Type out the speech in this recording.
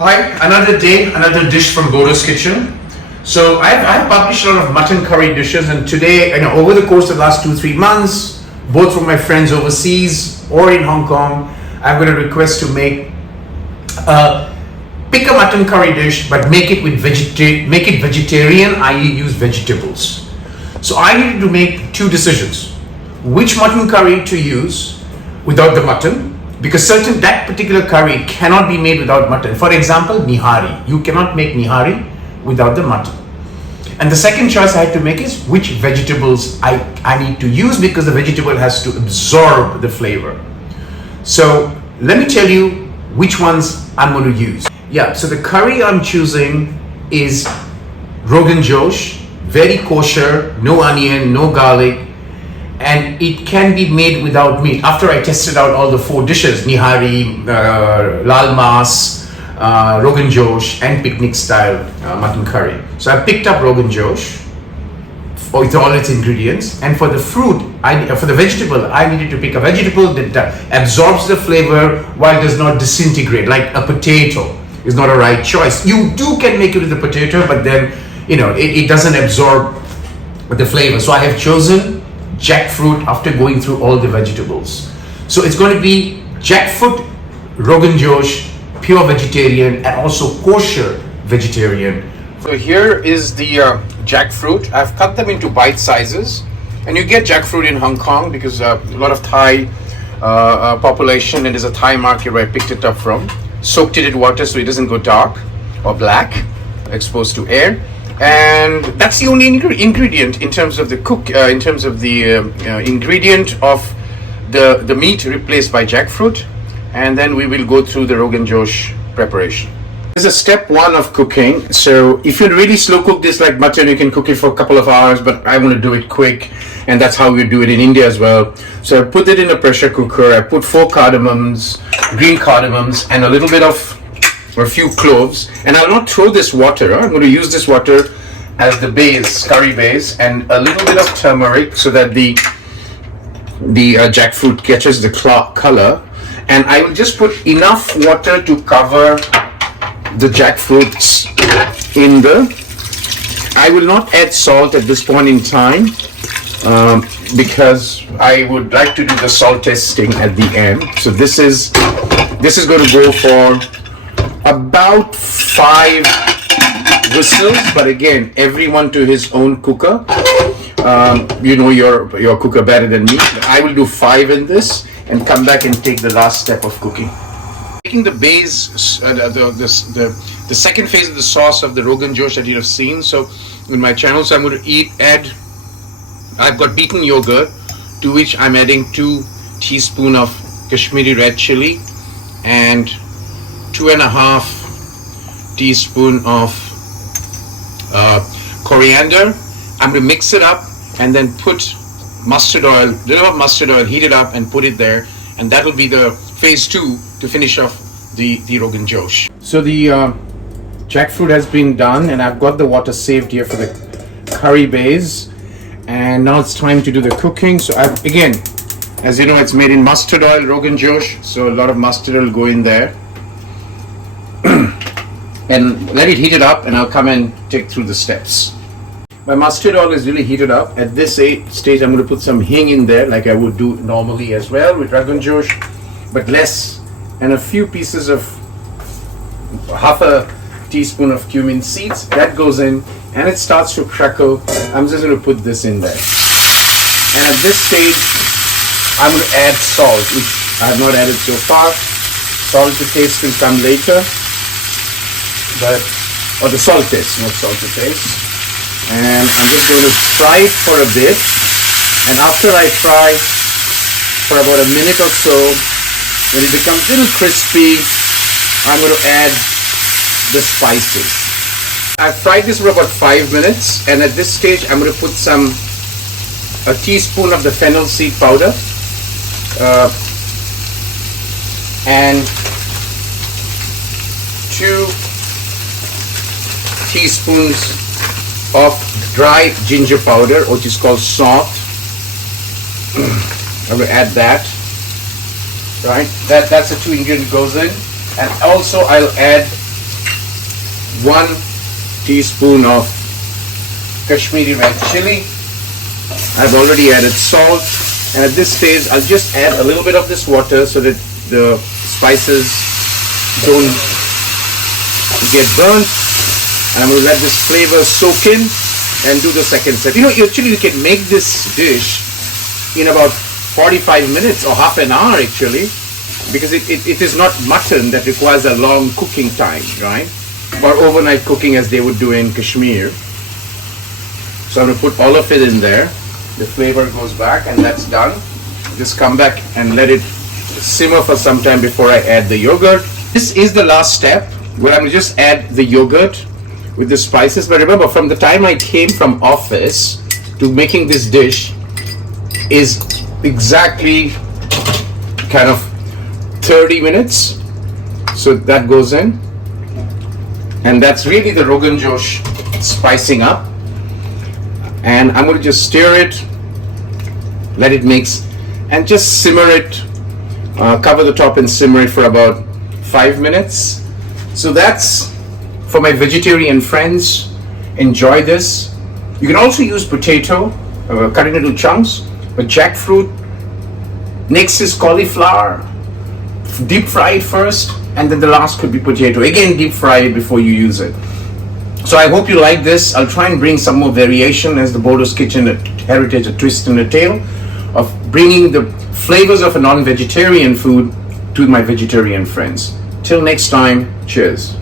Hi, another day, another dish from Bordo's kitchen. So I've published a lot of mutton curry dishes, and today, over the course of the last 2-3 months, both from my friends overseas or in Hong Kong, I'm going to request to pick a mutton curry dish, but make it vegetarian, i.e. use vegetables. So I needed to make two decisions: which mutton curry to use without the mutton, because that particular curry cannot be made without mutton. For example, nihari. You cannot make nihari without the mutton. And the second choice I had to make is which vegetables I need to use, because the vegetable has to absorb the flavor. So let me tell you which ones I'm going to use. Yeah, so the curry I'm choosing is Rogan Josh, very kosher, no onion, no garlic, and it can be made without meat. After I tested out all the 4 dishes, nihari, lal mas, Rogan Josh, and picnic style mutton curry. So I picked up Rogan Josh with all its ingredients, and for the for the vegetable, I needed to pick a vegetable that absorbs the flavor while does not disintegrate. Like a potato is not a right choice. You can make it with a potato, but then it doesn't absorb the flavor. So I have chosen jackfruit after going through all the vegetables. So it's going to be jackfruit, Rogan Josh, pure vegetarian, and also kosher vegetarian. So here is the jackfruit. I've cut them into bite sizes, and you get jackfruit in Hong Kong because a lot of Thai population, and there's a Thai market where I picked it up from. Soaked it in water so it doesn't go dark or black, exposed to air. And that's the only ingredient in terms of the ingredient of the meat replaced by jackfruit. And then we will go through the Rogan Josh preparation. This is step 1 of cooking. So if you really slow cook this like mutton, you can cook it for a couple of hours, but I want to do it quick, and that's how we do it in India as well. So I put it in a pressure cooker. I put 4 green cardamoms, and a few cloves, and I'll not throw this water. I'm going to use this water as the base, curry base, and a little bit of turmeric so that the jackfruit catches the color. And I will just put enough water to cover the jackfruits I will not add salt at this point in time because I would like to do the salt testing at the end. So this is going to go for about 5 whistles, but again, everyone to his own cooker. You know your cooker better than me. I will do 5 in this and come back and take the last step of cooking. Making the base, the second phase of the sauce of the Rogan Josh that you have seen. So in my channel, so I'm going to I've got beaten yogurt, to which I'm adding 2 teaspoons of Kashmiri Red chili and 2.5 teaspoons of coriander. I'm going to mix it up and then put mustard oil, a little of mustard oil, heat it up and put it there, and that will be the phase 2 to finish off the Rogan Josh. So the jackfruit has been done, and I've got the water saved here for the curry base, and now it's time to do the cooking. So again, as you know, it's made in mustard oil, Rogan Josh, so a lot of mustard oil go in there. And let it heat it up, and I'll come and take through the steps. My mustard oil is really heated up. At this stage, I'm going to put some hing in there, like I would do normally as well with Rogan Josh, but less, and a few pieces of half a teaspoon of cumin seeds. That goes in, and it starts to crackle. I'm just going to put this in there. And at this stage, I'm going to add salt, which I have not added so far. Salt to taste will come later. Or the salt taste, not salt to taste. And I'm just going to fry it for a bit. And after I fry for about a minute or so, when it becomes a little crispy, I'm going to add the spices. I've fried this for about 5 minutes, and at this stage I'm going to put a teaspoon of the Fennel Seed Powder and 2 teaspoons of dry ginger powder, which is called soft. I'm going to add that. Right, that's the 2 ingredient goes in, and also I'll add 1 teaspoon of Kashmiri Red chili. I've already added salt, and at this stage I'll just add a little bit of this water so that the spices don't get burnt, and I'm going to let this flavor soak in and do the second step. You know, actually you can make this dish in about 45 minutes or half an hour actually, because it is not mutton that requires a long cooking time, right? Or overnight cooking as they would do in Kashmir. So I'm going to put all of it in there. The flavor goes back, and that's done. Just come back and let it simmer for some time before I add the yogurt. This is the last step where I'm going to just add the yogurt with the spices. But remember, from the time I came from office to making this dish is exactly kind of 30 minutes. So that goes in, and that's really the Rogan Josh spicing up. And I'm going to just stir it, let it mix, and just simmer it, cover the top and simmer it for about 5 minutes. So that's for my vegetarian friends. Enjoy this. You can also use potato, cut it into chunks, but jackfruit. Next is cauliflower. Deep fry it first, and then the last could be potato. Again, deep fry it before you use it. So I hope you like this. I'll try and bring some more variation as the Bordo's Kitchen Heritage, a twist in the tale of bringing the flavors of a non-vegetarian food to my vegetarian friends. Till next time, cheers.